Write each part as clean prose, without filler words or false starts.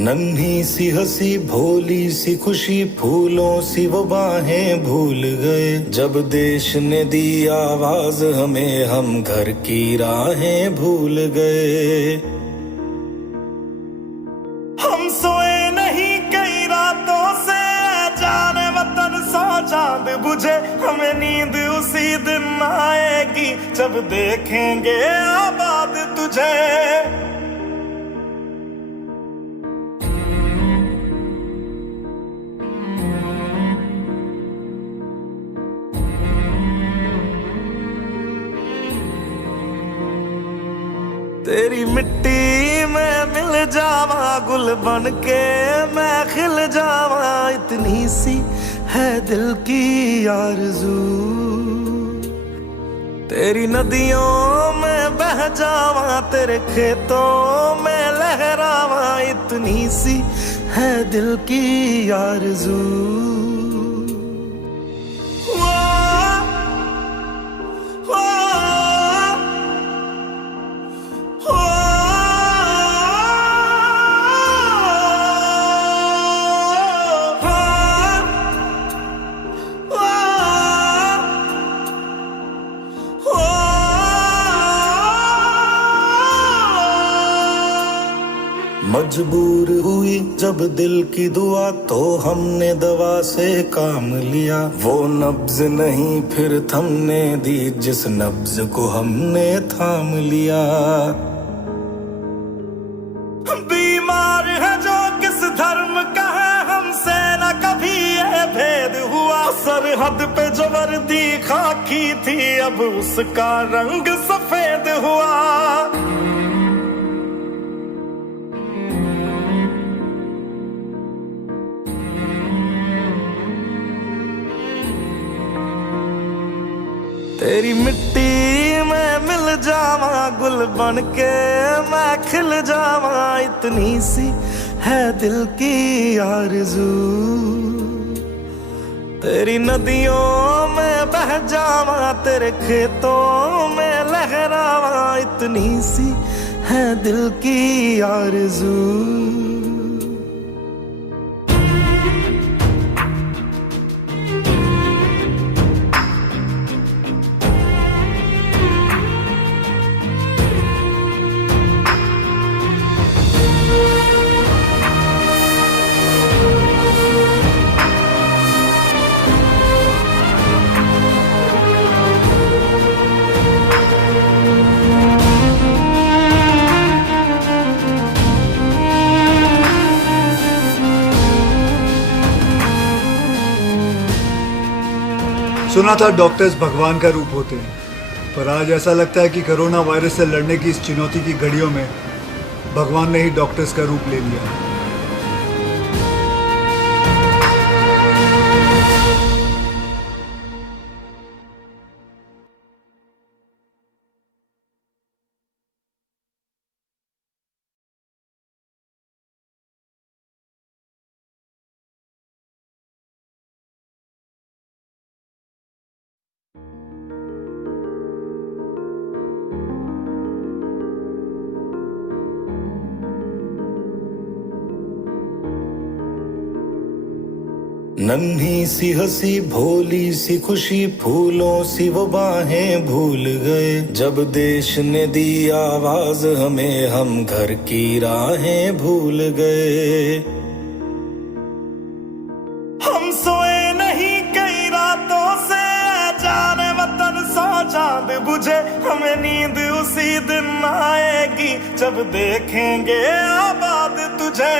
नन्ही सी हंसी भोली सी खुशी फूलों सी वो बाहें भूल गए। जब देश ने दी आवाज हमें हम घर की राहें भूल गए। हम सोए नहीं कई रातों से जाने वतन सा चांद बुझे। हमें नींद उसी दिन आएगी जब देखेंगे आबाद तुझे। तेरी मिट्टी में मिल जावा गुल बन के मैं खिल जावा। इतनी सी है दिल की आरज़ू। तेरी नदियों में बह जावा तेरे खेतों में लहरावा। इतनी सी है दिल की आरज़ू। मजबूर हुई जब दिल की दुआ तो हमने दवा से काम लिया। वो नब्ज नहीं फिर थमने दी जिस नब्ज को हमने थाम लिया। बीमार है जो किस धर्म का है हमसे न कभी ये भेद हुआ। सरहद पे जो वर्दी खाकी थी अब उसका रंग सफेद हुआ। तेरी मिट्टी में मिल जावा गुल बन के मैं खिल जावा। इतनी सी है दिल की आरज़ू। तेरी नदियों में बह जावा तेरे खेतों में लहरावा। इतनी सी है दिल की आरज़ू। सुना था डॉक्टर्स भगवान का रूप होते हैं, पर आज ऐसा लगता है कि कोरोना वायरस से लड़ने की इस चुनौती की घड़ियों में भगवान ने ही डॉक्टर्स का रूप ले लिया। नन्ही सी हंसी भोली सी खुशी फूलों सी वो बाहें भूल गए। जब देश ने दी आवाज हमें हम घर की राहें भूल गए। हम सोए नहीं कई रातों से जाने वतन सा चांद बुझे। हमें नींद उसी दिन आएगी जब देखेंगे आबाद तुझे।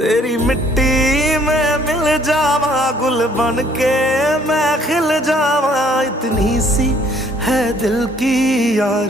तेरी मिट्टी में मिल जावा गुल बन के मैं खिल जावा। इतनी सी है दिल की आरज़ू।